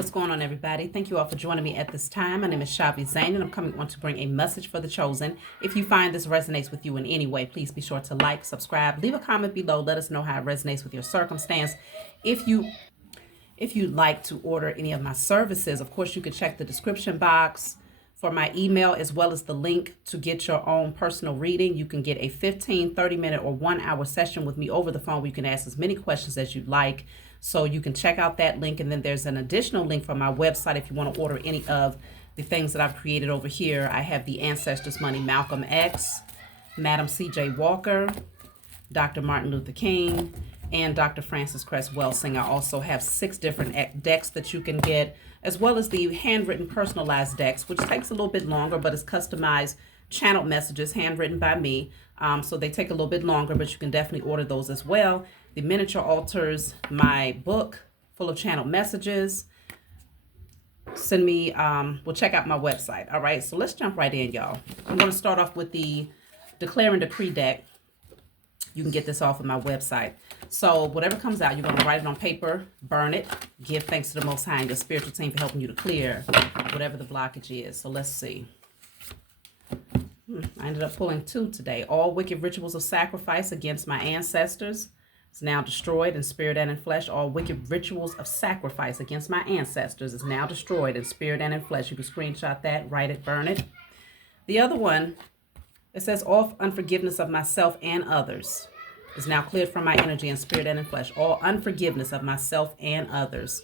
What's going on, everybody? Thank you all for joining me at this time. My name is Shavi Zane, and I'm coming on to bring a message for the chosen. If you find this resonates with you in any way, please be sure to like, subscribe, leave a comment below. Let us know how it resonates with your circumstance. If you'd like to order any of my services, of course, you can check the description box for my email, as well as the link to get your own personal reading. You can get a 15, 30-minute, or 1-hour session with me over the phone where you can ask as many questions as you'd like. So you can check out that link. And then there's an additional link from my website if you want to order any of the things that I've created over here. I have the Ancestors Money, Malcolm X, Madam C.J. Walker, Dr. Martin Luther King, and Dr. Francis Cress Welsing. I also have 6 different decks that you can get, as well as the handwritten personalized decks, which takes a little bit longer, but it's customized channeled messages handwritten by me. So they take a little bit longer, but you can definitely order those as well. The miniature altars, my book full of channeled messages. Send me, well, check out my website. All right, so let's jump right in, y'all. I'm going to start off with the Declare and Decree deck. You can get this off of my website. So whatever comes out, you're going to write it on paper, burn it, give thanks to the Most High and your spiritual team for helping you to clear whatever the blockage is. So let's see. I ended up pulling 2 today. All wicked rituals of sacrifice against my ancestors is now destroyed in spirit and in flesh. All wicked rituals of sacrifice against my ancestors is now destroyed in spirit and in flesh. You can screenshot that, write it, burn it. The other one, it says, all unforgiveness of myself and others is now cleared from my energy in spirit and in flesh. All unforgiveness of myself and others.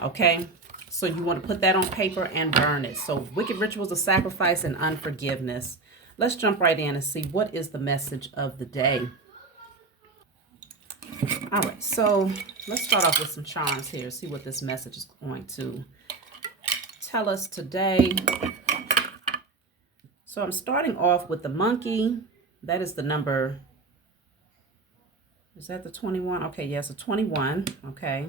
Okay? So you want to put that on paper and burn it. So wicked rituals of sacrifice and unforgiveness. Let's jump right in and see what is the message of the day. All right, so let's start off with some charms here. See what this message is going to tell us today. So I'm starting off with the monkey. That is the number. Is that the 21? Okay, yes, a 21. Okay.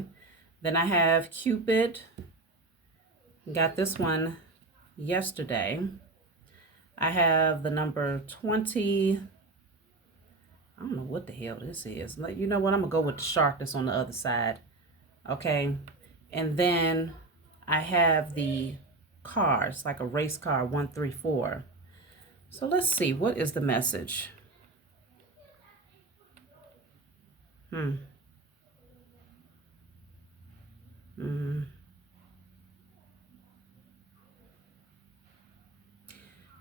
Then I have Cupid. Got this one yesterday. I have the number 20. I don't know what the hell this is. You know what? I'm going to go with the shark that's on the other side. Okay. And then I have the cars, like a race car, 134. So let's see. What is the message?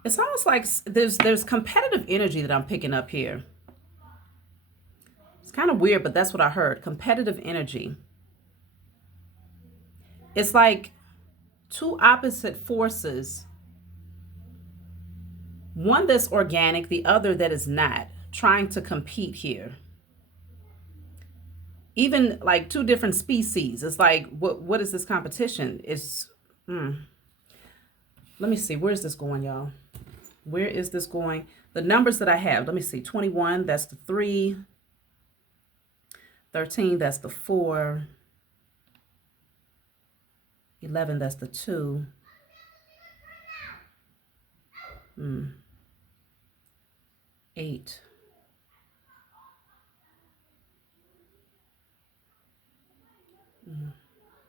It's almost like there's competitive energy that I'm picking up here. It's kind of weird, but that's what I heard. Competitive energy. It's like 2 opposite forces. One that's organic, the other that is not, trying to compete here. Even like 2 different species. It's like, what is this competition? It's, let me see. Where's this going, y'all? Where is this going? The numbers that I have, let me see. 21, that's the 3. 13, that's the 4. 11, that's the 2. 8.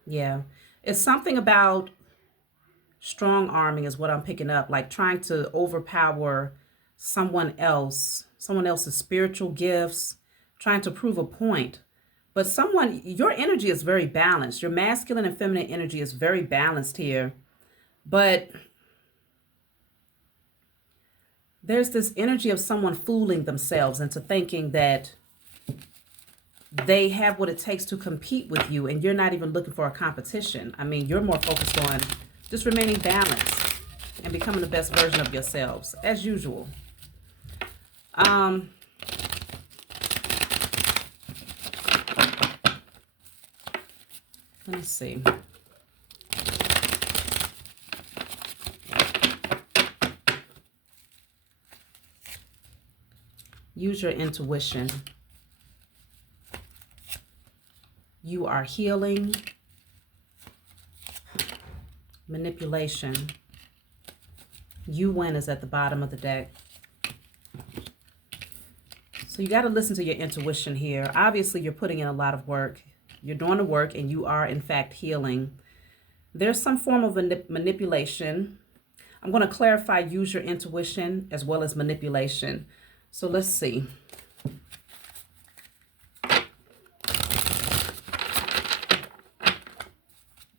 Yeah. It's something about strong arming is what I'm picking up, like trying to overpower someone else's spiritual gifts, trying to prove a point. But your energy is very balanced. Your masculine and feminine energy is very balanced here. But there's this energy of someone fooling themselves into thinking that they have what it takes to compete with you, and you're not even looking for a competition. I mean, you're more focused on just remaining balanced and becoming the best version of yourselves, as usual. Let me see. Use your intuition. You are healing. Manipulation. You win is at the bottom of the deck. So you got to listen to your intuition here. Obviously, you're putting in a lot of work. You're doing the work and you are, in fact, healing. There's some form of manipulation. I'm going to clarify, use your intuition as well as manipulation. So let's see.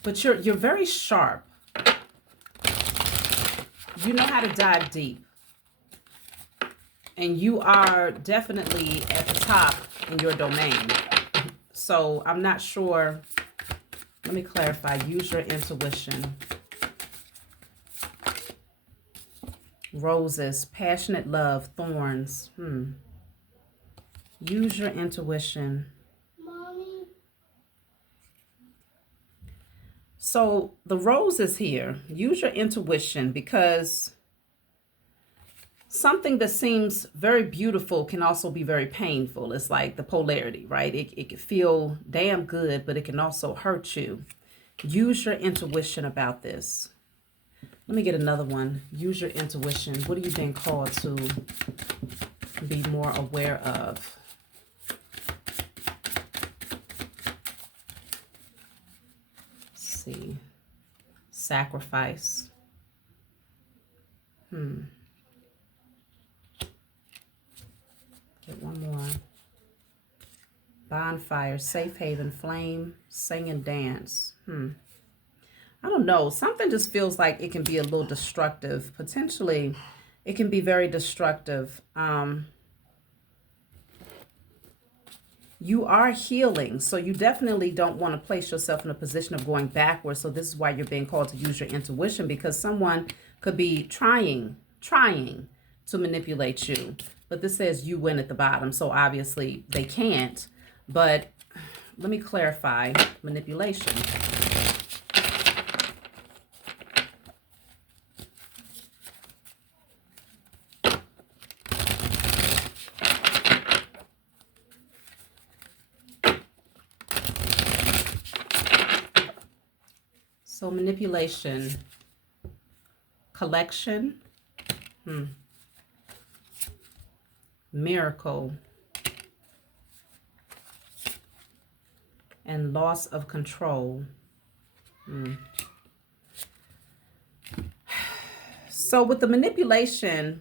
But you're very sharp. You know how to dive deep. And you are definitely at the top in your domain. So I'm not sure. Let me clarify. Use your intuition. Roses, passionate love, thorns. Use your intuition. Mommy. So the rose is here. Use your intuition, because something that seems very beautiful can also be very painful. It's like the polarity, right? It can feel damn good, but it can also hurt you. Use your intuition about this. Let me get another one. Use your intuition. What are you being called to be more aware of? Let's see. Sacrifice. Get one more. Bonfire, safe haven, flame, sing and dance. I don't know. Something just feels like it can be a little destructive. Potentially, it can be very destructive. You are healing, so you definitely don't want to place yourself in a position of going backwards. So this is why you're being called to use your intuition, because someone could be trying to manipulate you. But this says you win at the bottom, so obviously they can't. But let me clarify manipulation. So manipulation, collection, miracle, and loss of control. So with the manipulation,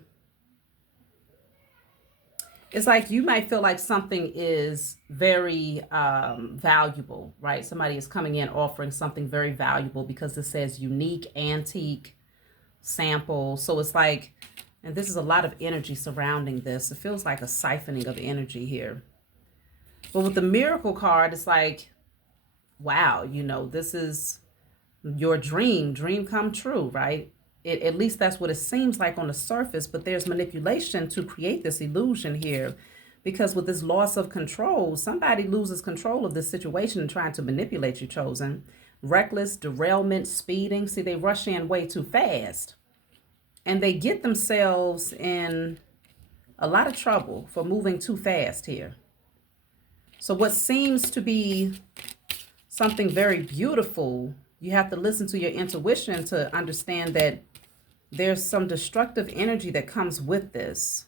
it's like you might feel like something is very valuable, right? Somebody is coming in offering something very valuable because it says unique, antique, sample. So it's like, and this is a lot of energy surrounding this. It feels like a siphoning of energy here. But with the miracle card, it's like, wow, you know, this is your dream come true, right? At least that's what it seems like on the surface, but there's manipulation to create this illusion here, because with this loss of control, somebody loses control of this situation and trying to manipulate you, chosen. Reckless, derailment, speeding. See, they rush in way too fast, and they get themselves in a lot of trouble for moving too fast here. So what seems to be something very beautiful, you have to listen to your intuition to understand that there's some destructive energy that comes with this.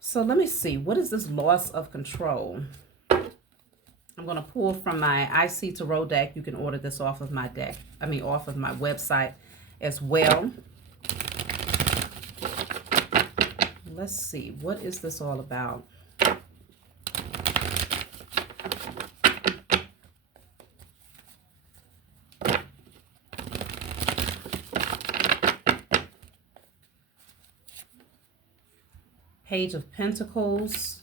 So let me see. What is this loss of control? I'm going to pull from my IC Tarot deck. You can order this off of my deck. Off of my website as well. Let's see. What is this all about? Page of Pentacles,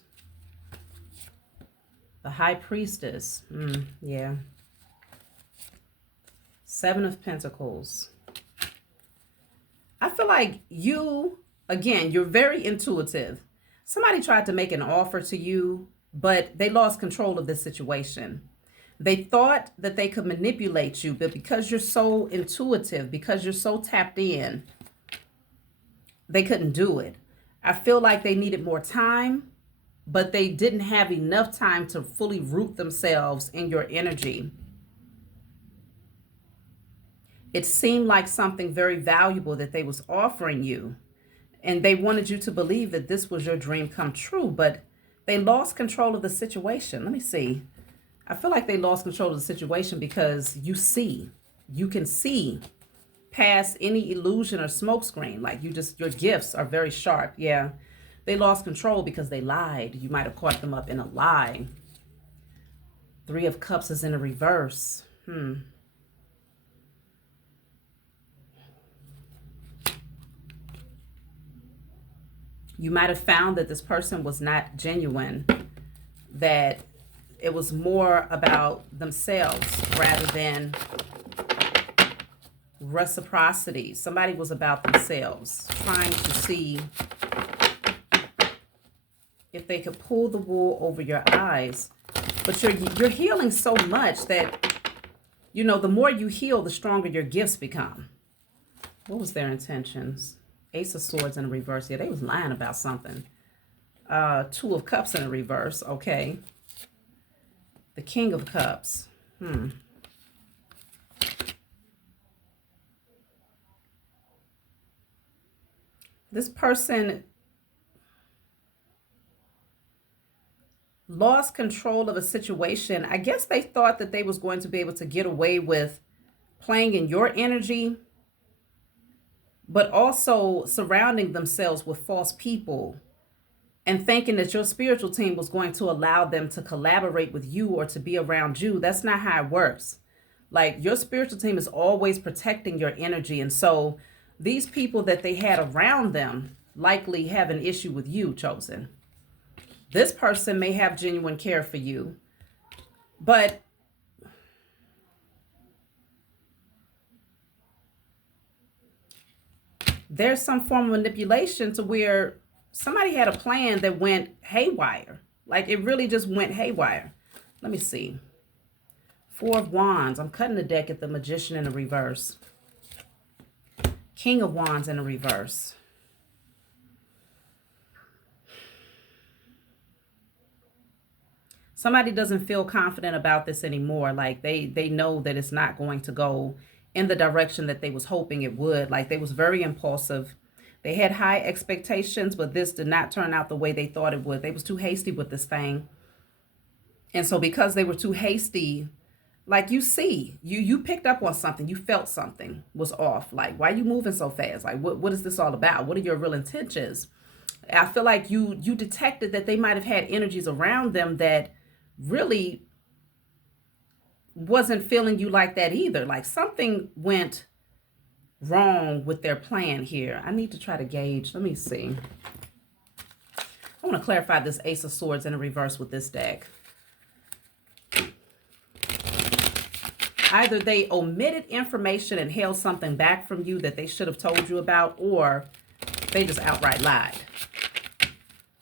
the High Priestess, yeah. Seven of Pentacles. I feel like you, again, you're very intuitive. Somebody tried to make an offer to you, but they lost control of this situation. They thought that they could manipulate you, but because you're so intuitive, because you're so tapped in, they couldn't do it. I feel like they needed more time, but they didn't have enough time to fully root themselves in your energy. It seemed like something very valuable that they was offering you, and they wanted you to believe that this was your dream come true, but they lost control of the situation. Let me see. I feel like they lost control of the situation because you see. you can see past any illusion or smokescreen. Like your gifts are very sharp. Yeah. They lost control because they lied. You might have caught them up in a lie. Three of Cups is in a reverse. You might have found that this person was not genuine, that it was more about themselves rather than reciprocity. Somebody was about themselves, trying to see if they could pull the wool over your eyes. But you're healing so much that, you know, the more you heal, the stronger your gifts become. What was their intentions? Ace of Swords in a reverse. Yeah, they was lying about something. Two of Cups in a reverse. Okay. The King of Cups. This person lost control of a situation. I guess they thought that they was going to be able to get away with playing in your energy, but also surrounding themselves with false people and thinking that your spiritual team was going to allow them to collaborate with you or to be around you. That's not how it works. Like, your spiritual team is always protecting your energy. And so these people that they had around them likely have an issue with you, chosen. This person may have genuine care for you, but there's some form of manipulation to where somebody had a plan that went haywire. Like, it really just went haywire. Let me see. Four of Wands. I'm cutting the deck at the Magician in the reverse. King of Wands in the reverse. Somebody doesn't feel confident about this anymore. Like, they know that it's not going to go in the direction that they was hoping it would. Like, they was very impulsive. They had high expectations, but this did not turn out the way they thought it would. They was too hasty with this thing. And so because they were too hasty, like, you picked up on something. You felt something was off. Like, why are you moving so fast? Like, what is this all about? What are your real intentions? I feel like you detected that they might have had energies around them that really wasn't feeling you like that either. Like, something went wrong with their plan here. I need to try to gauge. Let me see. I want to clarify this Ace of Swords in a reverse with this deck. Either they omitted information and held something back from you that they should have told you about, or they just outright lied.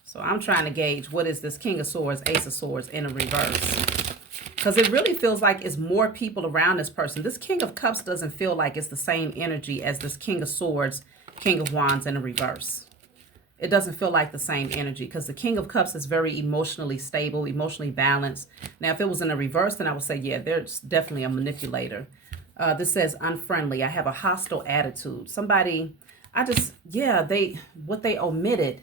So I'm trying to gauge, what is this King of Swords, Ace of Swords in a reverse? Because it really feels like it's more people around this person. This King of Cups doesn't feel like it's the same energy as this King of Swords, King of Wands in a reverse. It doesn't feel like the same energy, because the King of Cups is very emotionally stable, emotionally balanced. Now, if it was in a reverse, then I would say, yeah, there's definitely a manipulator. This says unfriendly. I have a hostile attitude. Somebody, what they omitted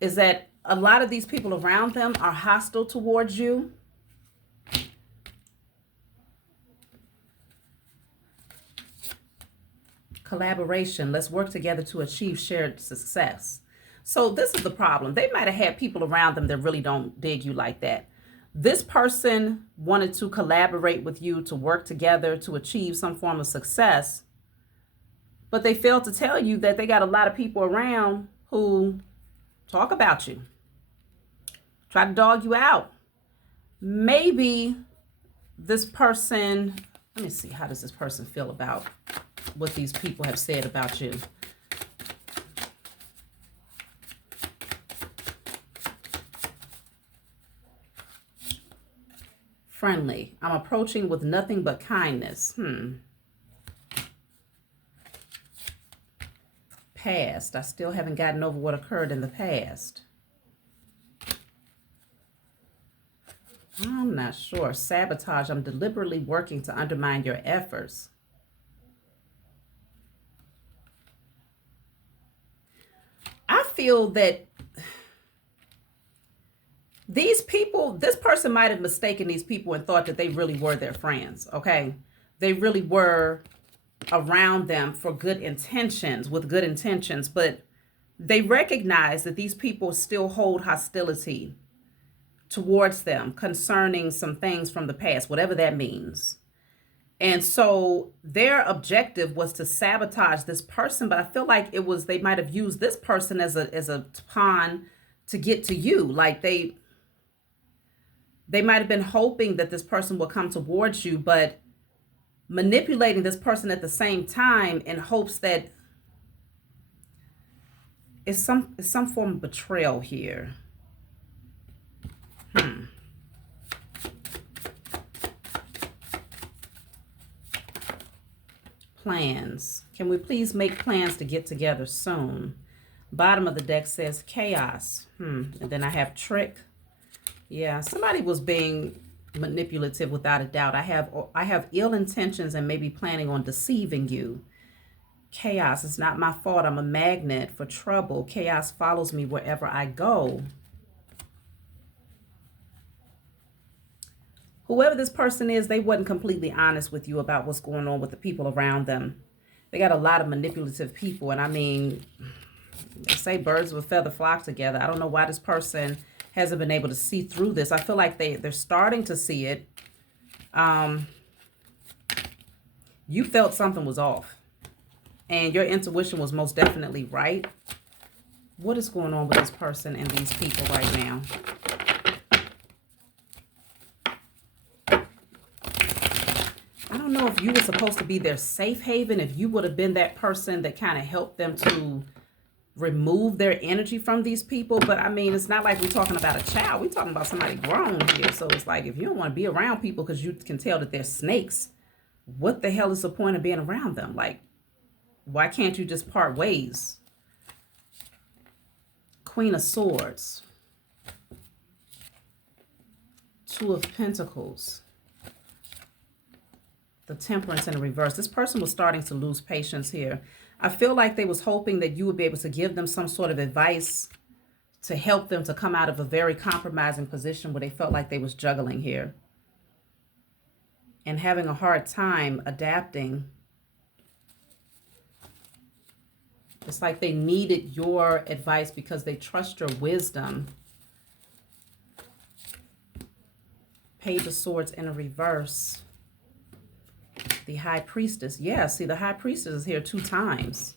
is that a lot of these people around them are hostile towards you. Collaboration. Let's work together to achieve shared success. So this is the problem. They might have had people around them that really don't dig you like that. This person wanted to collaborate with you, to work together to achieve some form of success, but they failed to tell you that they got a lot of people around who talk about you, try to dog you out. Maybe this person, let me see, how does this person feel about what these people have said about you? Friendly. I'm approaching with nothing but kindness. Past. I still haven't gotten over what occurred in the past. I'm not sure. Sabotage. I'm deliberately working to undermine your efforts. I feel that These people, this person might have mistaken these people and thought that they really were their friends, okay? They really were around them for good intentions, with good intentions, but they recognize that these people still hold hostility towards them concerning some things from the past, whatever that means. And so their objective was to sabotage this person, but I feel like it was they might have used this person as a pawn to get to you. Like they might have been hoping that this person will come towards you, but manipulating this person at the same time in hopes that it's some form of betrayal here. Plans. Can we please make plans to get together soon? Bottom of the deck says chaos. And then I have trick. Yeah, somebody was being manipulative without a doubt. I have ill intentions and maybe planning on deceiving you. Chaos. It's not my fault. I'm a magnet for trouble. Chaos follows me wherever I go. Whoever this person is, they wasn't completely honest with you about what's going on with the people around them. They got a lot of manipulative people. And I mean, they say birds of a feather flock together. I don't know why this person hasn't been able to see through this. I feel like they're starting to see it. You felt something was off. And your intuition was most definitely right. What is going on with this person and these people right now? I don't know if you were supposed to be their safe haven, if you would have been that person that kind of helped them to remove their energy from these people. But I mean, it's not like we're talking about a child. We're talking about somebody grown here. So it's like, if you don't want to be around people because you can tell that they're snakes, what the hell is the point of being around them? Like, why can't you just part ways? Queen of Swords. Two of Pentacles. The Temperance in the reverse. This person was starting to lose patience here. I feel like they was hoping that you would be able to give them some sort of advice to help them to come out of a very compromising position where they felt like they was juggling here and having a hard time adapting. It's like they needed your advice because they trust your wisdom. Page of Swords in a reverse. The High Priestess. Yeah, see, the High Priestess is here 2 times.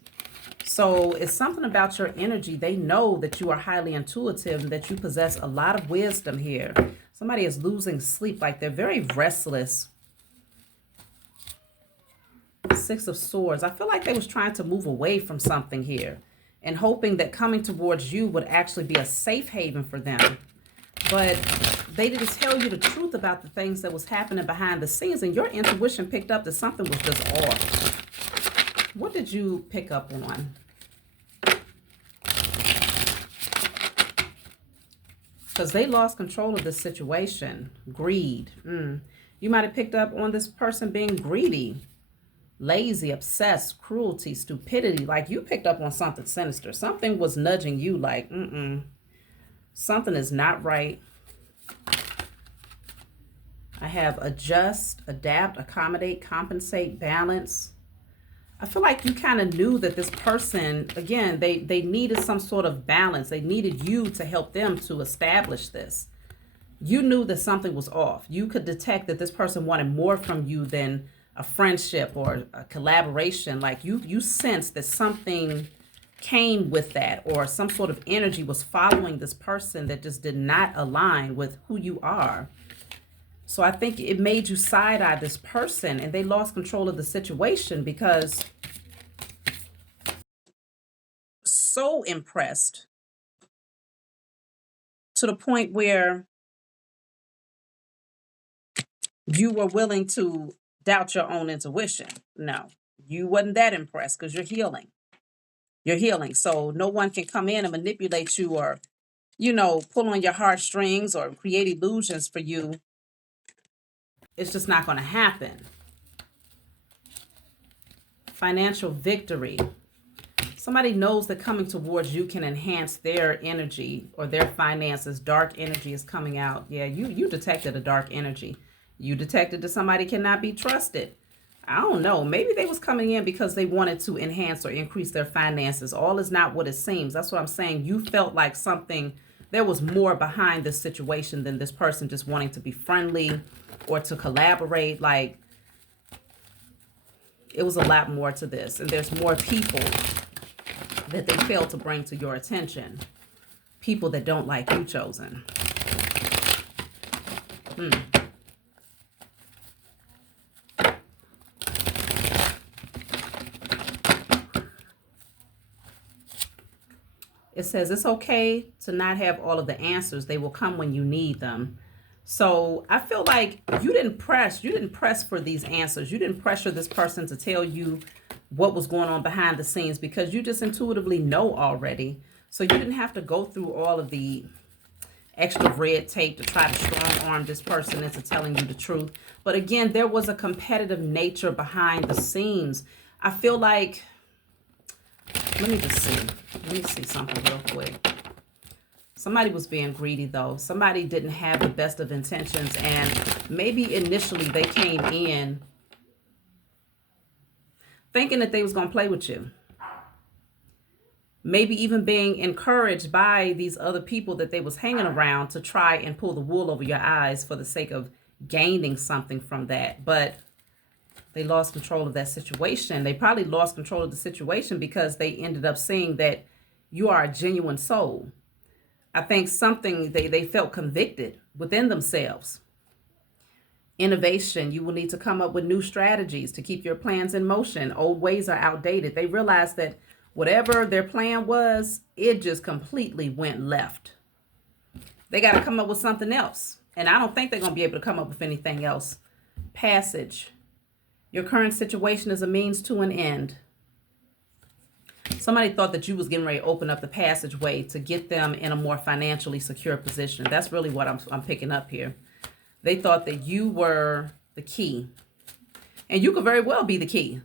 So it's something about your energy. They know that you are highly intuitive and that you possess a lot of wisdom here. Somebody is losing sleep, like they're very restless. 6 of Swords. I feel like they was trying to move away from something here and hoping that coming towards you would actually be a safe haven for them. But they didn't tell you the truth about the things that was happening behind the scenes, and your intuition picked up that something was just off. What did you pick up on? Because they lost control of the situation. Greed. You might have picked up on this person being greedy, lazy, obsessed, cruelty, stupidity. Like you picked up on something sinister. Something was nudging you like, something is not right. I have adjust, adapt, accommodate, compensate, balance. I feel like you kind of knew that this person, again, they needed some sort of balance. They needed you to help them to establish this. You knew that something was off. You could detect that this person wanted more from you than a friendship or a collaboration. Like you sensed that something came with that, or some sort of energy was following this person that just did not align with who you are. So I think it made you side-eye this person, and they lost control of the situation because so impressed to the point where you were willing to doubt your own intuition. No, you wasn't that impressed because you're healing. You're healing. So no one can come in and manipulate you or, pull on your heartstrings or create illusions for you. It's just not going to happen. Financial victory. Somebody knows that coming towards you can enhance their energy or their finances. Dark energy is coming out. Yeah, you detected a dark energy. You detected that somebody cannot be trusted. I don't know. Maybe they was coming in because they wanted to enhance or increase their finances. All is not what it seems. That's what I'm saying. You felt like there was more behind this situation than this person just wanting to be friendly or to collaborate. Like, it was a lot more to this. And there's more people that they failed to bring to your attention. People that don't like you, chosen. It says it's okay to not have all of the answers. They will come when you need them. So I feel like you didn't press for these answers. You didn't pressure this person to tell you what was going on behind the scenes because you just intuitively know already. So you didn't have to go through all of the extra red tape to try to strong arm this person into telling you the truth. But again, there was a competitive nature behind the scenes. I feel like, let me see something real quick. Somebody was being greedy though. Somebody didn't have the best of intentions, and maybe initially they came in thinking that they was going to play with you. Maybe even being encouraged by these other people that they was hanging around to try and pull the wool over your eyes for the sake of gaining something from that. But they lost control of that situation. They probably lost control of the situation because they ended up seeing that you are a genuine soul. I think they felt convicted within themselves. Innovation, you will need to come up with new strategies to keep your plans in motion. Old ways are outdated. They realized that whatever their plan was, it just completely went left. They got to come up with something else. And I don't think they're going to be able to come up with anything else. Passage. Your current situation is a means to an end. Somebody thought that you was getting ready to open up the passageway to get them in a more financially secure position. That's really what I'm picking up here. They thought that you were the key. And you could very well be the key.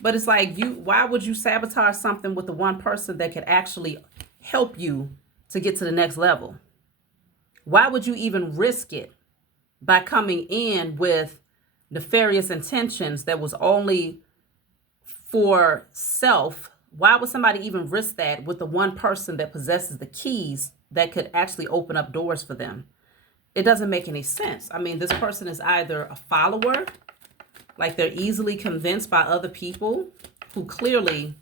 But it's like, why would you sabotage something with the one person that could actually help you to get to the next level? Why would you even risk it by coming in with nefarious intentions that was only for self? Why would somebody even risk that with the one person that possesses the keys that could actually open up doors for them? It doesn't make any sense. I mean, this person is either a follower, like they're easily convinced by other people who clearly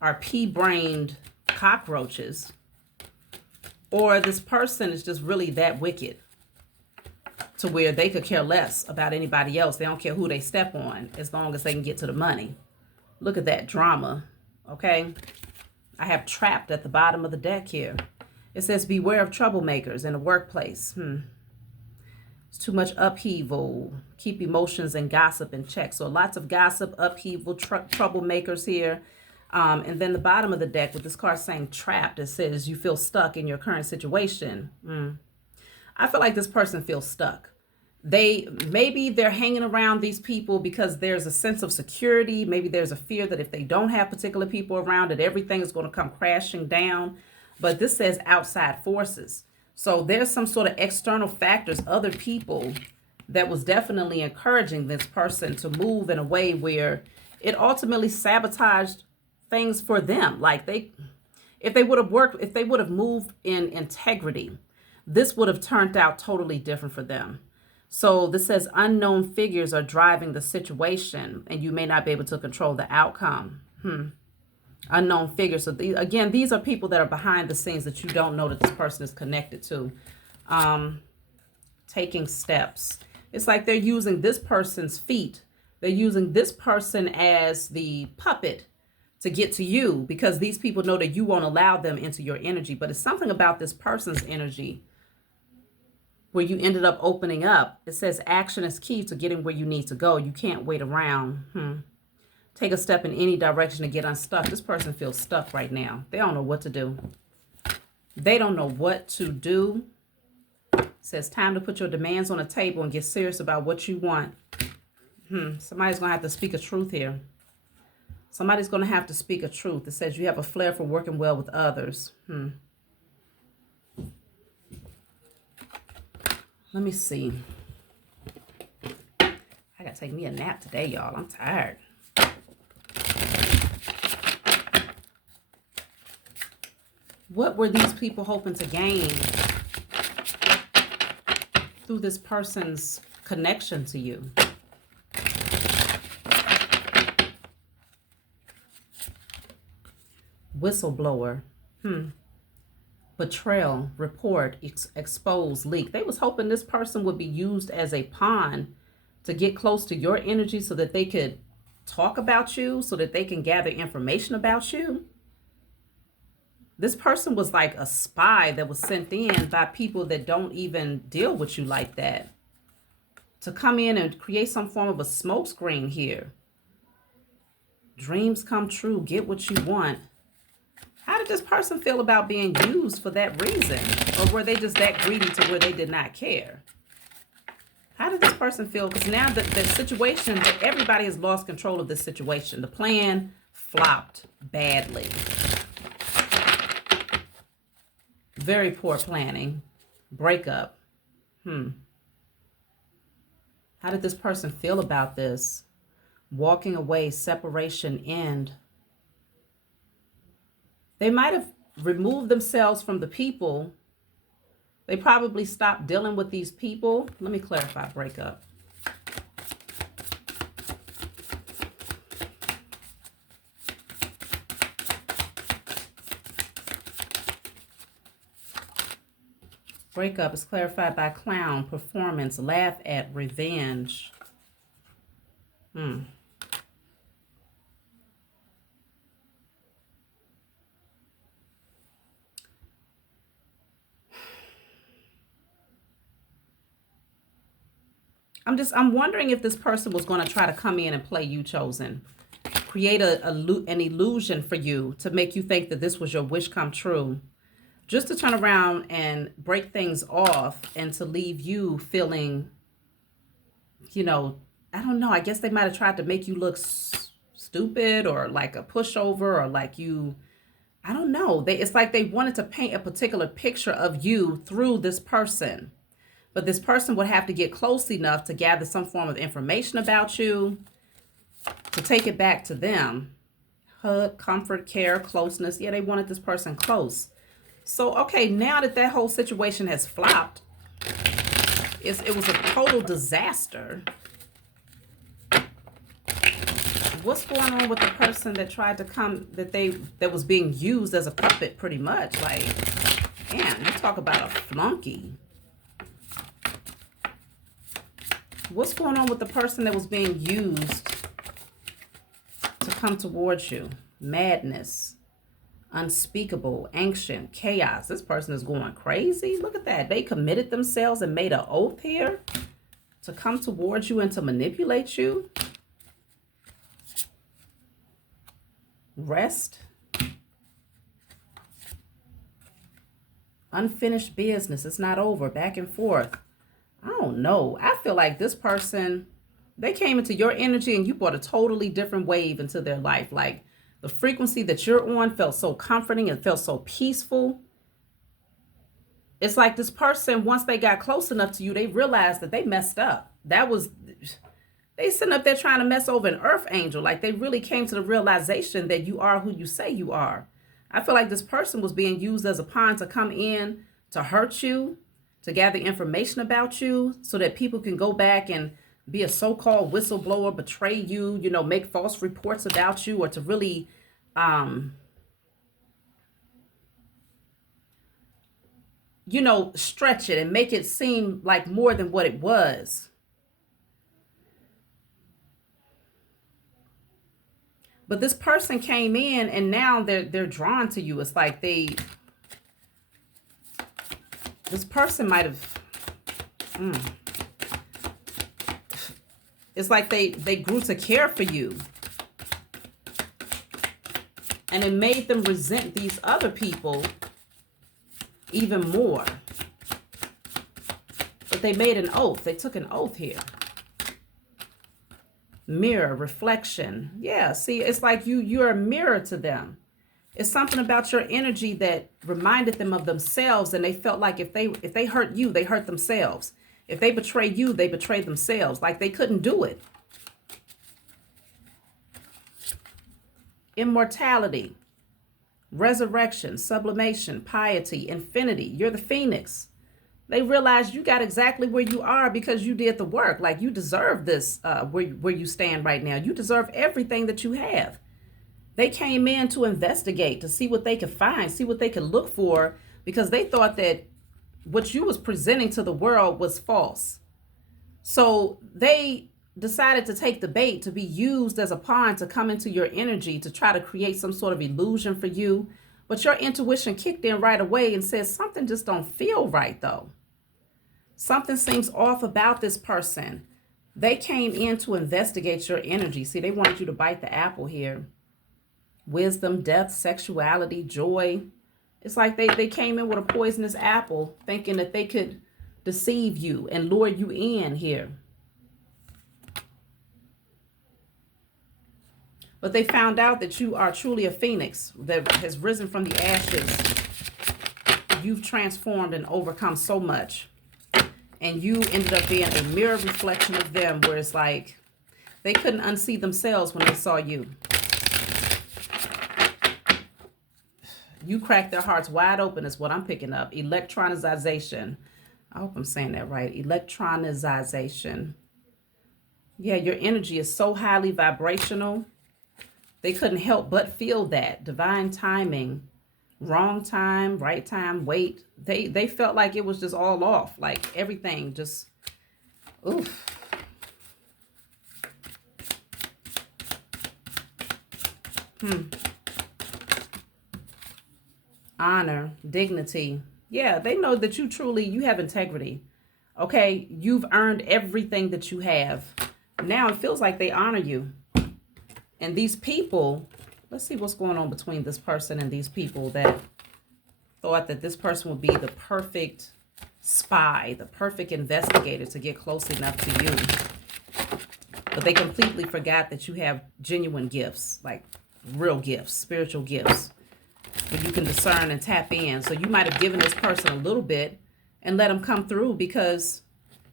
are pea-brained cockroaches, or this person is just really that wicked to where they could care less about anybody else. They don't care who they step on as long as they can get to the money. Look at that drama, okay? I have trapped at the bottom of the deck here. It says, beware of troublemakers in the workplace. It's too much upheaval. Keep emotions and gossip in check. So lots of gossip, upheaval, troublemakers here. And then the bottom of the deck with this card saying trapped, it says you feel stuck in your current situation. I feel like this person feels stuck. Maybe they're hanging around these people because there's a sense of security. Maybe there's a fear that if they don't have particular people around, that everything is going to come crashing down. But this says outside forces. So there's some sort of external factors, other people, that was definitely encouraging this person to move in a way where it ultimately sabotaged things for them. Like if they would have moved in integrity, this would have turned out totally different for them. So this says unknown figures are driving the situation and you may not be able to control the outcome. Unknown figures. So these are people that are behind the scenes that you don't know that this person is connected to. Taking steps. It's like they're using this person's feet. They're using this person as the puppet to get to you because these people know that you won't allow them into your energy. But it's something about this person's energy where you ended up opening up. It says action is key to getting where you need to go. You can't wait around. Take a step in any direction to get unstuck. This person feels stuck right now. They don't know what to do. They don't know what to do. It says time to put your demands on the table and get serious about what you want. Somebody's going to have to speak a truth here. Somebody's going to have to speak a truth. It says you have a flair for working well with others. Let me see. I got to take me a nap today, y'all. I'm tired. What were these people hoping to gain through this person's connection to you? Whistleblower. Betrayal, report, expose, leak. They was hoping this person would be used as a pawn to get close to your energy so that they could talk about you, so that they can gather information about you. This person was like a spy that was sent in by people that don't even deal with you like that, to come in and create some form of a smokescreen here. Dreams come true. Get what you want. How did this person feel about being used for that reason? Or were they just that greedy to where they did not care? How did this person feel? Because now the situation, everybody has lost control of this situation. The plan flopped badly. Very poor planning. Breakup. How did this person feel about this? Walking away, separation, end. They might have removed themselves from the people. They probably stopped dealing with these people. Let me clarify breakup. Breakup is clarified by clown, performance, laugh at, revenge. I'm wondering if this person was going to try to come in and play you chosen. Create an illusion for you to make you think that this was your wish come true. Just to turn around and break things off and to leave you feeling, I don't know. I guess they might have tried to make you look stupid or like a pushover or like you, I don't know. It's like they wanted to paint a particular picture of you through this person. But this person would have to get close enough to gather some form of information about you to take it back to them. Hug, comfort, care, closeness. Yeah, they wanted this person close. So, okay, now that whole situation has flopped, it was a total disaster. What's going on with the person that tried to come, that was being used as a puppet pretty much? Like, man, you talk about a flunky. What's going on with the person that was being used to come towards you? Madness, unspeakable, ancient, chaos. This person is going crazy. Look at that. They committed themselves and made an oath here to come towards you and to manipulate you. Rest. Unfinished business. It's not over. Back and forth. I don't know. I feel like this person, they came into your energy and you brought a totally different wave into their life. Like the frequency that you're on felt so comforting and felt so peaceful. It's like this person, once they got close enough to you, they realized that they messed up. They sitting up there trying to mess over an earth angel. Like they really came to the realization that you are who you say you are. I feel like this person was being used as a pawn to come in to hurt you, to gather information about you so that people can go back and be a so-called whistleblower, betray you, make false reports about you, or to really stretch it and make it seem like more than what it was. But this person came in and now they're drawn to you. It's like this person might have, it's like they grew to care for you. And it made them resent these other people even more. But they made an oath. They took an oath here. Mirror, reflection. Yeah, see, it's like you're a mirror to them. It's something about your energy that reminded them of themselves, and they felt like if they hurt you, they hurt themselves. If they betray you, they betray themselves. Like they couldn't do it. Immortality, resurrection, sublimation, piety, infinity. You're the phoenix. They realized you got exactly where you are because you did the work. Like you deserve this, where you stand right now. You deserve everything that you have. They came in to investigate, to see what they could find, see what they could look for, because they thought that what you was presenting to the world was false. So they decided to take the bait, to be used as a pawn to come into your energy, to try to create some sort of illusion for you. But your intuition kicked in right away and said, something just don't feel right though. Something seems off about this person. They came in to investigate your energy. See, they wanted you to bite the apple here. Wisdom, death, sexuality, joy. It's like they came in with a poisonous apple thinking that they could deceive you and lure you in here. But they found out that you are truly a phoenix that has risen from the ashes. You've transformed and overcome so much. And you ended up being a mirror reflection of them, where it's like they couldn't unsee themselves when they saw you. You cracked their hearts wide open is what I'm picking up. Electronization. I hope I'm saying that right. Electronization. Yeah, your energy is so highly vibrational. They couldn't help but feel that. Divine timing. Wrong time, right time, wait. They felt like it was just all off. Like everything just, oof. Honor, dignity. Yeah, they know that you have integrity. Okay, you've earned everything that you have. Now it feels like they honor you. And these people, let's see what's going on between this person and these people that thought that this person would be the perfect spy, the perfect investigator to get close enough to you. But they completely forgot that you have genuine gifts, like real gifts, spiritual gifts, where you can discern and tap in. So you might have given this person a little bit and let them come through because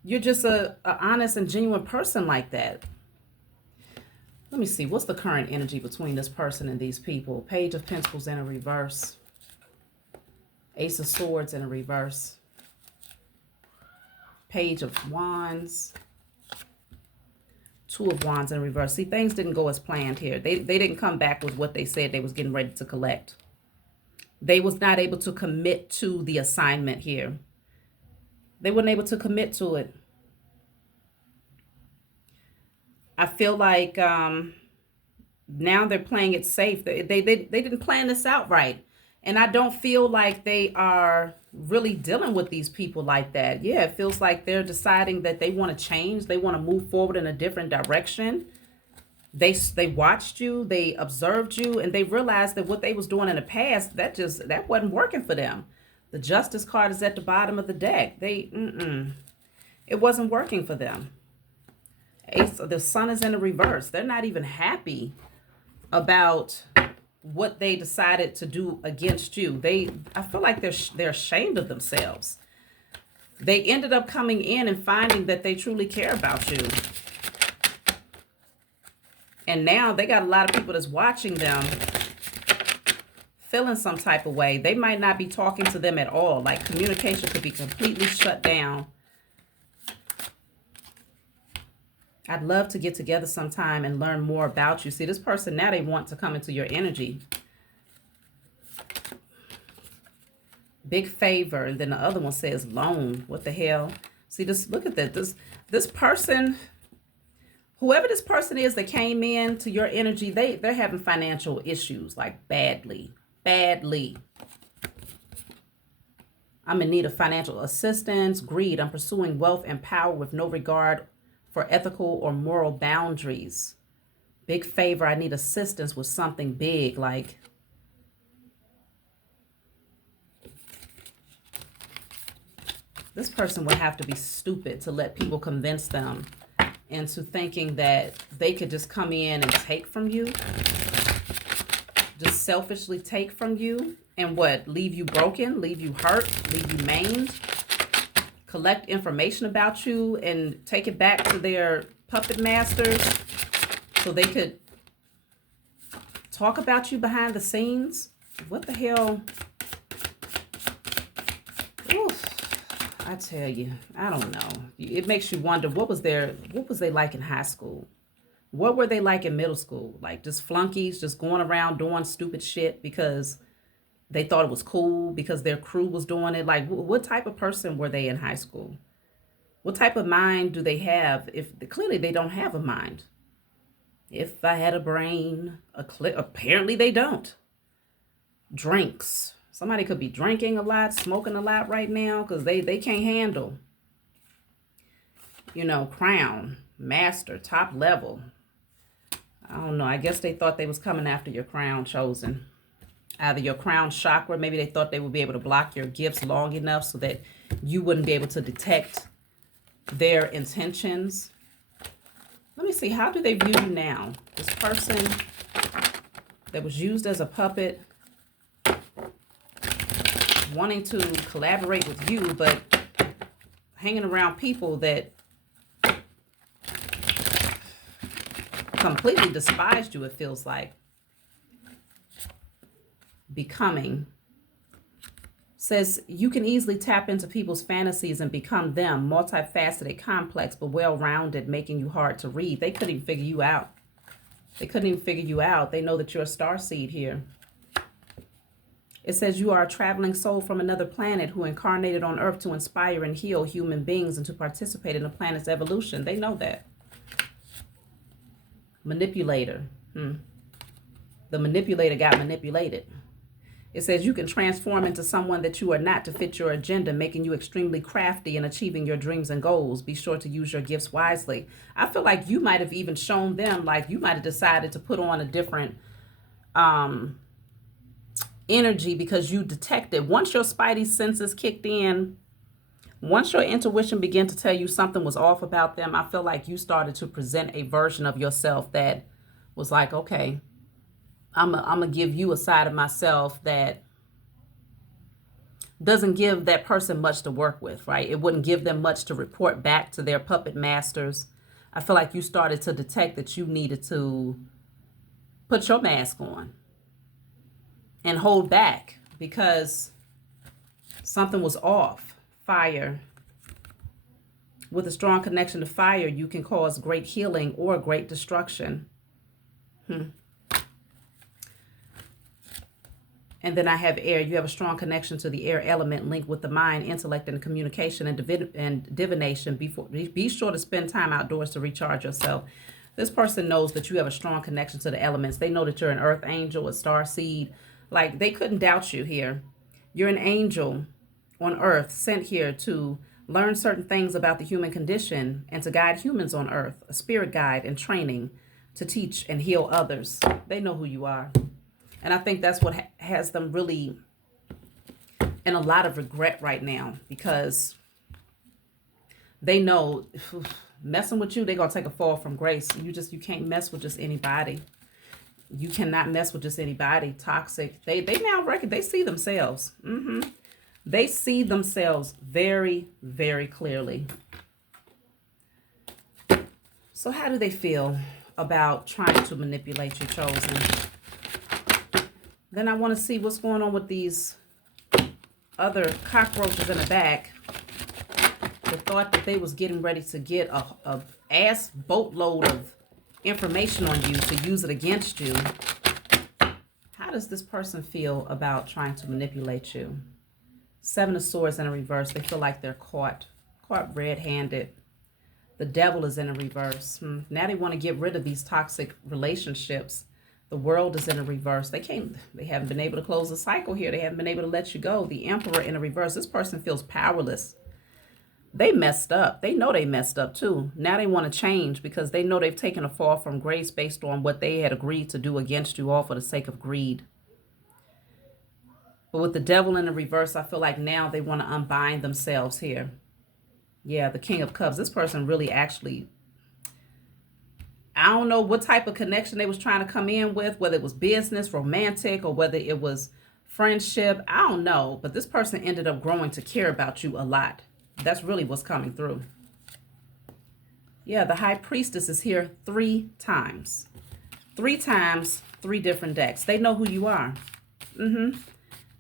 you're just a honest and genuine person like that. Let me see. What's the current energy between this person and these people? Page of Pentacles in a reverse. Ace of Swords in a reverse. Page of Wands. Two of Wands in reverse. See, things didn't go as planned here. They didn't come back with what they said they was getting ready to collect. They was not able to commit to the assignment here. They weren't able to commit to it. I feel like now they're playing it safe. They didn't plan this out right. And I don't feel like they are really dealing with these people like that. Yeah, it feels like they're deciding that they want to change. They want to move forward in a different direction. They watched you, they observed you, and they realized that what they was doing in the past, that wasn't working for them. The Justice card is at the bottom of the deck. It wasn't working for them. The Sun is in the reverse. They're not even happy about what they decided to do against you. I feel like they're ashamed of themselves. They ended up coming in and finding that they truly care about you. And now they got a lot of people that's watching them feeling some type of way. They might not be talking to them at all. Like communication could be completely shut down. I'd love to get together sometime and learn more about you. See, this person now, they want to come into your energy. Big favor. And then the other one says loan. What the hell? See, look at that. This person, whoever this person is that came in to your energy, they're having financial issues, like badly. I'm in need of financial assistance, greed. I'm pursuing wealth and power with no regard for ethical or moral boundaries. Big favor. I need assistance with something big, like this person would have to be stupid to let people convince them into thinking that they could just come in and take from you, just selfishly take from you, and what, leave you broken, leave you hurt, leave you maimed, collect information about you and take it back to their puppet masters so they could talk about you behind the scenes. What the hell? Oof, I tell you, I don't know. It makes you wonder, what was they like in high school? What were they like in middle school? Like just flunkies, just going around doing stupid shit because they thought it was cool, because their crew was doing it. Like, what type of person were they in high school? What type of mind do they have? If clearly they don't have a mind. If I had a brain, apparently they don't. Drinks. Somebody could be drinking a lot, smoking a lot right now because they can't handle, crown, master, top level. I don't know. I guess they thought they was coming after your crown, chosen. Either your crown chakra, maybe they thought they would be able to block your gifts long enough so that you wouldn't be able to detect their intentions. Let me see, how do they view you now? This person that was used as a puppet, wanting to collaborate with you, but hanging around people that completely despised you, it feels like. Becoming says you can easily tap into people's fantasies and become them. Multifaceted, complex, but well-rounded, making you hard to read. They couldn't even figure you out. They know that you're a starseed here. It says you are a traveling soul from another planet who incarnated on Earth to inspire and heal human beings and to participate in the planet's evolution. They know that. Manipulator. The manipulator got manipulated. It says you can transform into someone that you are not to fit your agenda, making you extremely crafty in achieving your dreams and goals. Be sure to use your gifts wisely. I feel like you might have even shown them, like you might have decided to put on a different energy because you detected. Once your spidey senses kicked in, once your intuition began to tell you something was off about them, I feel like you started to present a version of yourself that was like, okay, I'm gonna give you a side of myself that doesn't give that person much to work with, right? It wouldn't give them much to report back to their puppet masters. I feel like you started to detect that you needed to put your mask on and hold back because something was off. Fire. With a strong connection to fire, you can cause great healing or great destruction. And then I have air. You have a strong connection to the air element linked with the mind, intellect, and communication and divination. Be sure to spend time outdoors to recharge yourself. This person knows that you have a strong connection to the elements. They know that you're an earth angel, a star seed. Like, they couldn't doubt you here. You're an angel on earth sent here to learn certain things about the human condition and to guide humans on earth, a spirit guide and training to teach and heal others. They know who you are. And I think that's what has them really in a lot of regret right now, because they know messing with you, they're going to take a fall from grace. You can't mess with just anybody. You cannot mess with just anybody. Toxic. They now reckon they see themselves. They see themselves very, very clearly. So how do they feel about trying to manipulate you, chosen? Then I want to see what's going on with these other cockroaches in the back that thought that they was getting ready to get a ass boatload of information on you to use it against you. How does this person feel about trying to manipulate you? Seven of Swords in a reverse. They feel like they're caught red-handed. The Devil is in a reverse. Now they want to get rid of these toxic relationships. The World is in a reverse. They haven't been able to close the cycle here. They haven't been able to let you go. The Emperor in a reverse. This person feels powerless. They messed up. They know they messed up too. Now they want to change because they know they've taken a fall from grace based on what they had agreed to do against you, all for the sake of greed. But with the Devil in the reverse, I feel like now they want to unbind themselves here. Yeah, the King of Cups. This person really actually I don't know what type of connection they was trying to come in with, whether it was business, romantic, or whether it was friendship. I don't know. But this person ended up growing to care about you a lot. That's really what's coming through. Yeah, the High Priestess is here 3 times. 3 times, 3 different decks. They know who you are.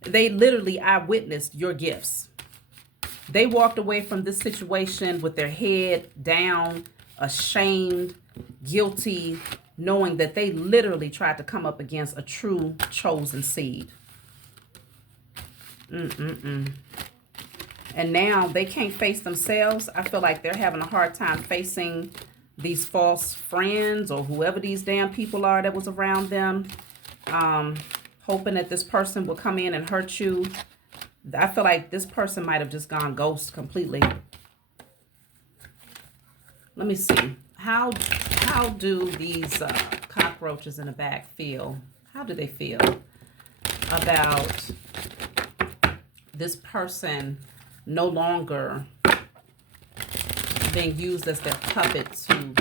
They literally eyewitnessed your gifts. They walked away from this situation with their head down, ashamed, guilty, knowing that they literally tried to come up against a true chosen seed. And now they can't face themselves. I feel like they're having a hard time facing these false friends or whoever these damn people are that was around them. Hoping that this person will come in and hurt you. I feel like this person might have just gone ghost completely. Let me see. How do these cockroaches in the back feel? How do they feel about this person no longer being used as their puppet to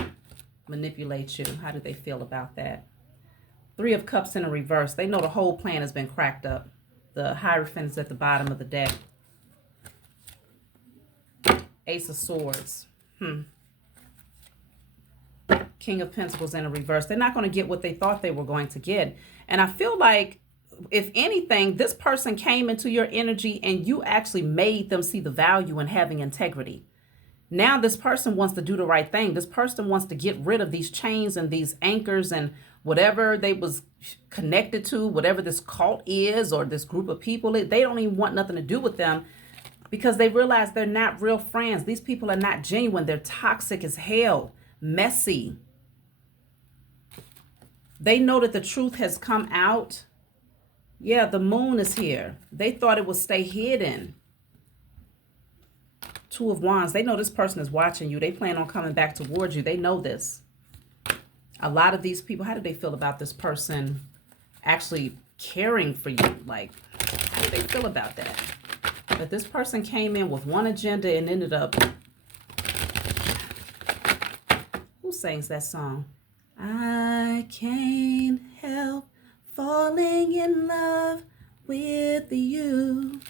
manipulate you? How do they feel about that? 3 of Cups in a reverse. They know the whole plan has been cracked up. The Hierophant is at the bottom of the deck. Ace of Swords. King of Pentacles in a reverse. They're not going to get what they thought they were going to get. And I feel like, if anything, this person came into your energy and you actually made them see the value in having integrity. Now this person wants to do the right thing. This person wants to get rid of these chains and these anchors and whatever they was connected to, whatever this cult is or this group of people. They don't even want nothing to do with them because they realize they're not real friends. These people are not genuine. They're toxic as hell, messy. They know that the truth has come out. Yeah, the moon is here. They thought it would stay hidden. 2 of Wands. They know this person is watching you. They plan on coming back towards you. They know this. A lot of these people, how do they feel about this person actually caring for you? Like, how do they feel about that? But this person came in with one agenda and ended up... Who sings that song? I can't help falling in love with you.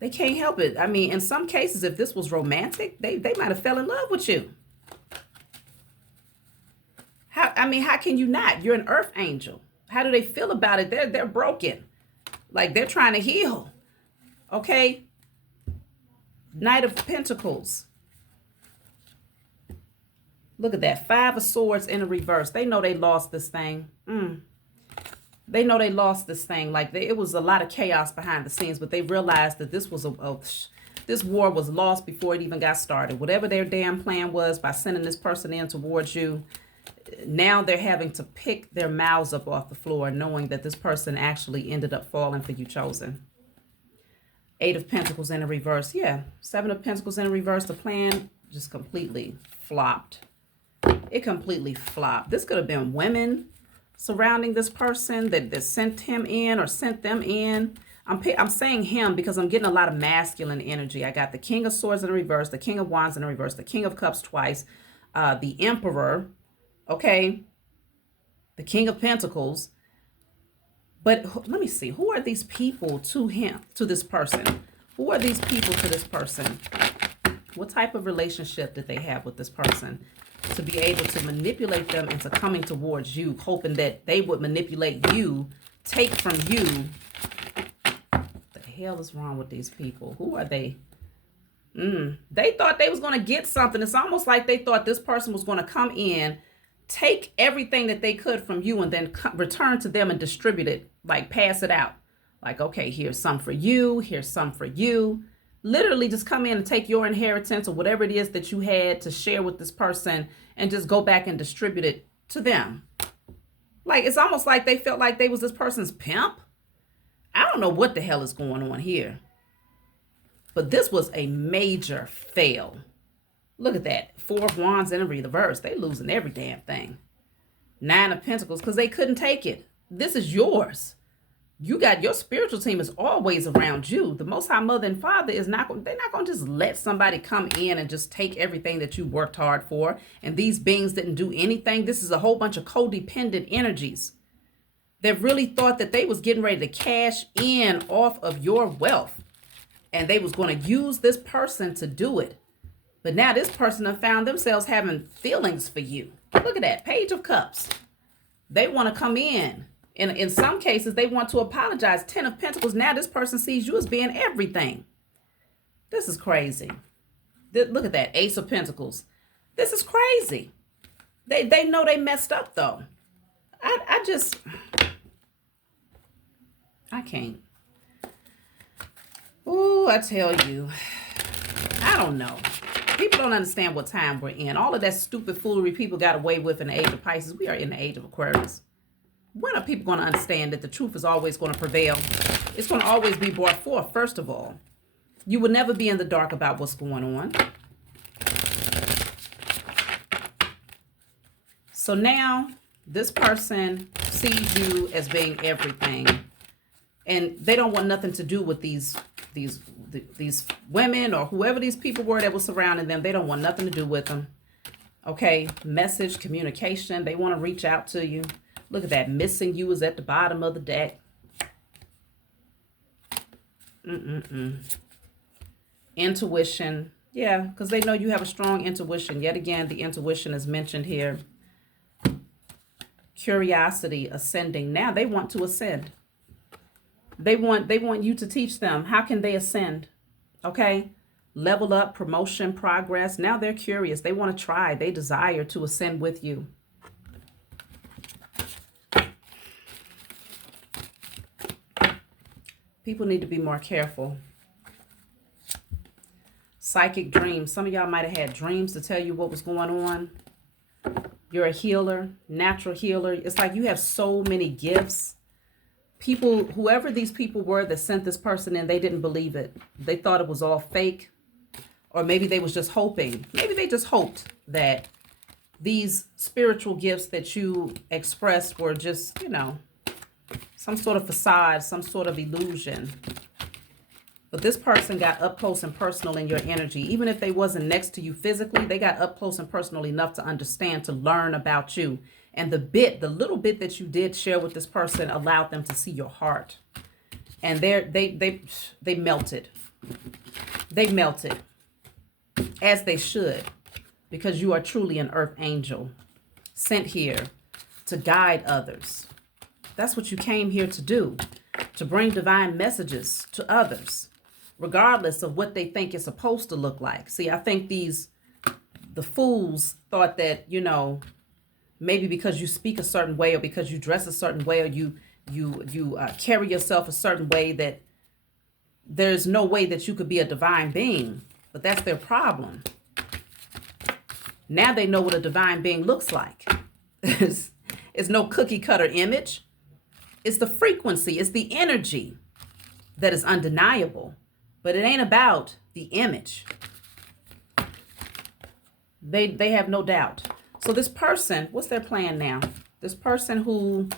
They can't help it. I mean, in some cases, if this was romantic, they might have fell in love with you. How can you not? You're an earth angel. How do they feel about it? They're broken. Like, they're trying to heal. Okay? Knight of Pentacles. Look at that. 5 of Swords in a reverse. They know they lost this thing. They know they lost this thing. Like, it was a lot of chaos behind the scenes, but they realized that this was this war was lost before it even got started. Whatever their damn plan was by sending this person in towards you, now they're having to pick their mouths up off the floor, knowing that this person actually ended up falling for you, chosen. 8 of Pentacles in a reverse. Yeah, 7 of Pentacles in a reverse. The plan just completely flopped. It completely flopped. This could have been women surrounding this person that sent him in or sent them in. I'm saying him because I'm getting a lot of masculine energy. I got the King of Swords in the reverse, the King of Wands in the reverse, the King of Cups twice, the Emperor, okay, the King of Pentacles. But let me see. Who are these people to him, to this person? Who are these people to this person? What type of relationship did they have with this person to be able to manipulate them into coming towards you, hoping that they would manipulate you, take from you? What the hell is wrong with these people? Who are they? They thought they was going to get something. It's almost like they thought this person was going to come in, take everything that they could from you, and then return to them and distribute it, like pass it out. Like, okay, here's some for you, here's some for you. Literally just come in and take your inheritance or whatever it is that you had to share with this person and just go back and distribute it to them. Like, it's almost like they felt like they was this person's pimp. I don't know what the hell is going on here. But this was a major fail. Look at that. 4 of Wands in a reverse. They losing every damn thing. 9 of Pentacles because they couldn't take it. This is yours. You got your spiritual team is always around you. The Most High Mother and Father is they're not going to just let somebody come in and just take everything that you worked hard for. And these beings didn't do anything. This is a whole bunch of codependent energies that really thought that they was getting ready to cash in off of your wealth. And they was going to use this person to do it. But now this person have found themselves having feelings for you. Look at that, Page of Cups. They want to come in. In some cases, they want to apologize. 10 of Pentacles. Now this person sees you as being everything. This is crazy. Look at that. Ace of Pentacles. This is crazy. They know they messed up, though. I can't. Ooh, I tell you. I don't know. People don't understand what time we're in. All of that stupid foolery people got away with in the age of Pisces. We are in the age of Aquarius. When are people going to understand that the truth is always going to prevail? It's going to always be brought forth, first of all. You will never be in the dark about what's going on. So now, this person sees you as being everything. And they don't want nothing to do with these women or whoever these people were that were surrounding them. They don't want nothing to do with them. Okay, message, communication. They want to reach out to you. Look at that. Missing you is at the bottom of the deck. Intuition. Yeah, because they know you have a strong intuition. Yet again, the intuition is mentioned here. Curiosity, ascending. Now they want to ascend. They want you to teach them. How can they ascend? Okay? Level up, promotion, progress. Now they're curious. They want to try. They desire to ascend with you. People need to be more careful. Psychic dreams. Some of y'all might have had dreams to tell you what was going on. You're a healer, natural healer. It's like you have so many gifts. People, whoever these people were that sent this person in, they didn't believe it. They thought it was all fake. Or maybe they was just hoping. Maybe they just hoped that these spiritual gifts that you expressed were just, some sort of facade, some sort of illusion. But this person got up close and personal in your energy. Even if they wasn't next to you physically, they got up close and personal enough to understand, to learn about you. And the little bit that you did share with this person allowed them to see your heart. And they melted. They melted. As they should. Because you are truly an earth angel. Sent here to guide others. That's what you came here to do. To bring divine messages to others. Regardless of what they think it's supposed to look like. See, I think the fools thought that, maybe because you speak a certain way or because you dress a certain way or you carry yourself a certain way that there's no way that you could be a divine being. But that's their problem. Now they know what a divine being looks like. It's no cookie cutter image. It's the frequency. It's the energy that is undeniable. But it ain't about the image. They have no doubt. So this person, what's their plan now? This person who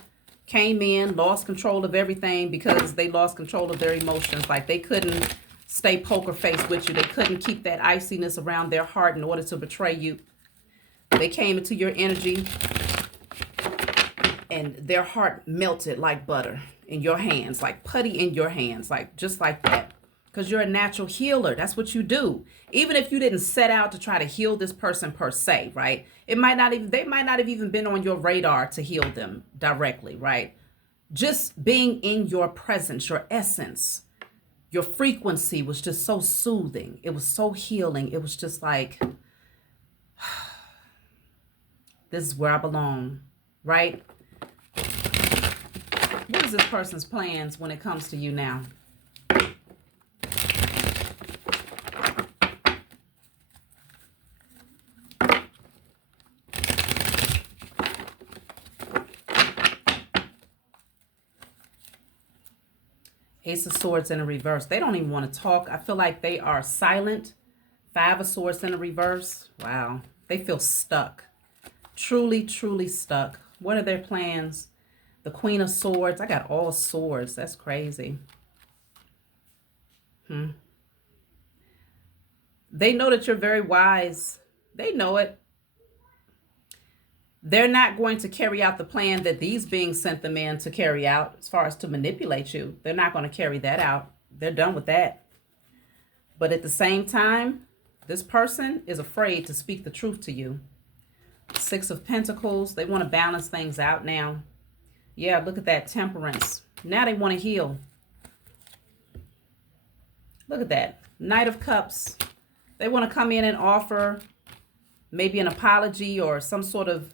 came in, lost control of everything because they lost control of their emotions. Like they couldn't stay poker face with you. They couldn't keep that iciness around their heart in order to betray you. They came into your energy and their heart melted like butter in your hands, like putty in your hands, like just like that. Because you're a natural healer. That's what you do. Even if you didn't set out to try to heal this person per se, right? They might not have even been on your radar to heal them directly, right? Just being in your presence, your essence, your frequency was just so soothing. It was so healing. It was just like, this is where I belong, right? What is this person's plans when it comes to you now? Ace of Swords in a reverse. They don't even want to talk. I feel like they are silent. Five of Swords in a reverse. Wow. They feel stuck. Truly, truly stuck. What are their plans? The Queen of Swords. I got all swords. That's crazy. They know that you're very wise. They know it. They're not going to carry out the plan that these beings sent them in to carry out as far as to manipulate you. They're not going to carry that out. They're done with that. But at the same time, this person is afraid to speak the truth to you. Six of Pentacles. They want to balance things out now. Yeah, look at that. Temperance. Now they want to heal. Look at that. Knight of Cups. They want to come in and offer maybe an apology or some sort of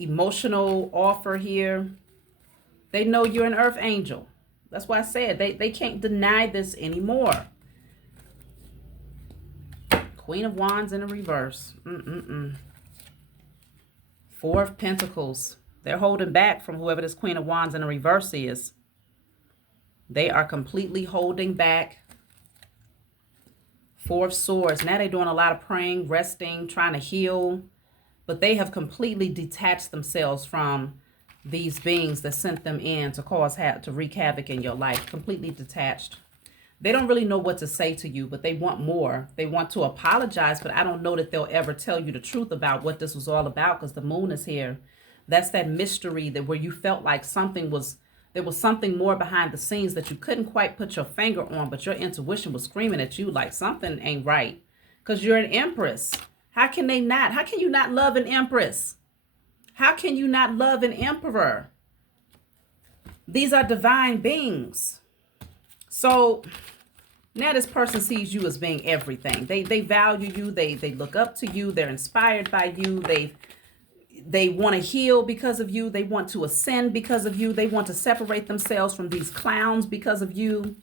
emotional offer here. They know you're an earth angel. That's why I said they can't deny this anymore. Queen of Wands in a reverse. Four of Pentacles. They're holding back from whoever this Queen of Wands in a reverse is. They are completely holding back. Four of Swords. Now they're doing a lot of praying, resting, trying to heal. But they have completely detached themselves from these beings that sent them in to wreak havoc in your life. Completely detached. They don't really know what to say to you, but they want more. They want to apologize, but I don't know that they'll ever tell you the truth about what this was all about because the moon is here. That's that mystery that where you felt like there was something more behind the scenes that you couldn't quite put your finger on, but your intuition was screaming at you like something ain't right because you're an empress. How can you not love an empress? How can you not love an emperor? These are divine beings. So now this person sees you as being everything. They value you. They look up to you. They're inspired by you. They want to heal because of you. They want to ascend because of you. They want to separate themselves from these clowns because of you.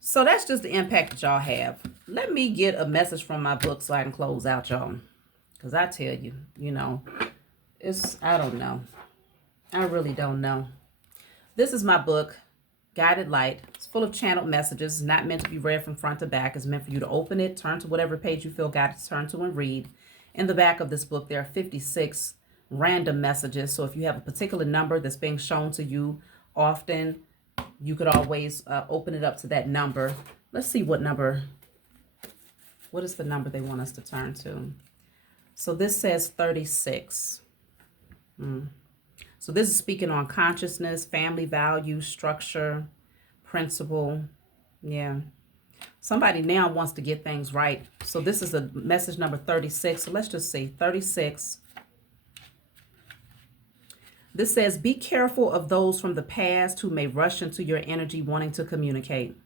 So that's just the impact that y'all have. Let me get a message from my book so I can close out, y'all. Because I tell you, I don't know. I really don't know. This is my book, Guided Light. It's full of channeled messages. It's not meant to be read from front to back. It's meant for you to open it, turn to whatever page you feel guided to turn to and read. In the back of this book, there are 56 random messages. So if you have a particular number that's being shown to you often, you could always open it up to that number. Let's see what is the number they want us to turn to. So this says 36. So this is speaking on consciousness, family value, structure, principle. Yeah. Somebody now wants to get things right. So this is a message number 36. So let's just see 36. This says, be careful of those from the past who may rush into your energy wanting to communicate.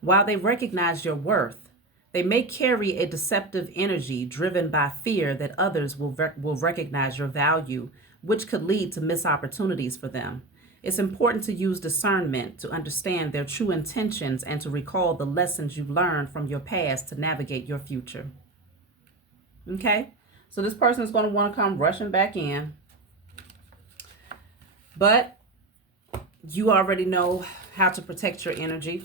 While they recognize your worth, they may carry a deceptive energy driven by fear that others will recognize your value, which could lead to missed opportunities for them. It's important to use discernment to understand their true intentions and to recall the lessons you learned from your past to navigate your future. Okay? So this person is going to want to come rushing back in. But you already know how to protect your energy.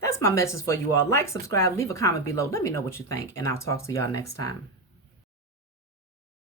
That's my message for you all. Like, subscribe, leave a comment below. Let me know what you think, and I'll talk to y'all next time.